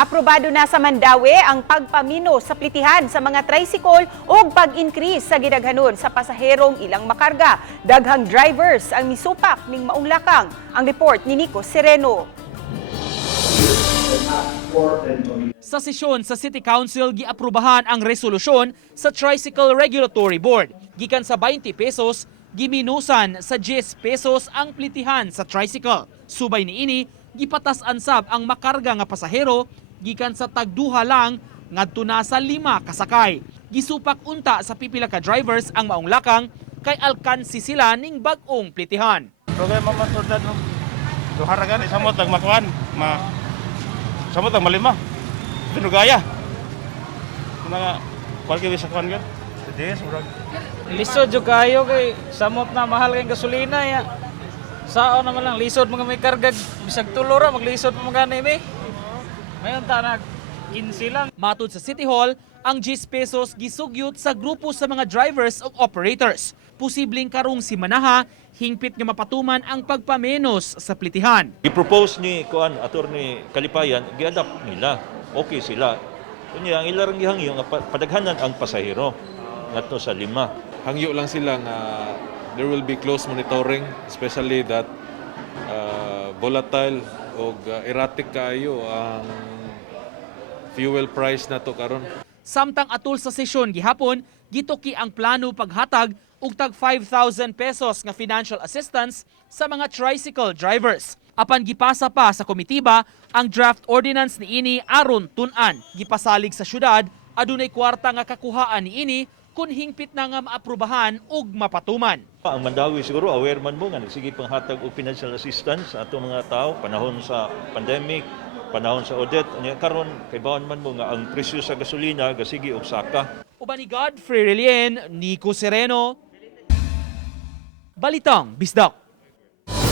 Aprobado na sa Mandawi ang pagpamino sa plitihan sa mga tricycle o pag-increase sa gidaghanon sa pasaherong ilang makarga. Daghang drivers ang misupak ning maong lakang. Ang report ni Nico Sereno. Sa sesyon sa City Council, giaprubahan ang resolusyon sa Tricycle Regulatory Board. Gikan sa 20 pesos, giminusan sa 10 pesos ang plitihan sa tricycle. Subay niini, gipatas-an sab ang makarga nga pasahero gikan sa tagduha lang ngadto na sa 5 kasakay. Gisupak unta sa pipila ka drivers ang maong lakang kay alkansi sila ning bag-ong plitihan. Problema man to dad. Duharagan isamot ang makuan, samot ang malima. Pinugaya. Mga kwalki sa kuan gan. Des murag. Lisod jud kayo kay samot na mahal kay gasolina ya. Sao naman lang lisod mga may karga bisag tulo ra maglisod pa mga ni. Mayon ta nag 15 lang. Matud sa City Hall, ang 10 pesos gisugyot sa grupo sa mga drivers o operators. Posibleng karong si Manaha, hingpit nga mapatuman ang pagpamenos sa plitihan. I-propose ni Attorney Kalipayan, gi-adapt nila. Okay sila. Kunya ang ilarang gihangyo nga padaghanan ang pasahero ngadto sa 5. Hangyo lang sila nga there will be close monitoring, especially that volatile o erratic kayo ang fuel price na to karon. Samtang atul sa sesyon gihapon, gituki ang plano paghatag og tag 5,000 pesos nga financial assistance sa mga tricycle drivers. Apan gipasa pa sa komitiba ang draft ordinance niini aron tun-an. Gipasalig sa syudad, adunay kwarta nga kakuhaan niini kung hingpit na nga maaprubahan ug mapatuman. Ang Mandawi siguro aware man mo nga nagsige panghatag og financial assistance sa atong mga tao panahon sa pandemic, panahon sa audit. Karon kay bawon man mo nga ang presyo sa gasolina gasigi og saka. Uban ni Godfrey Relien, Nico Sereno, Balitang Bisdak.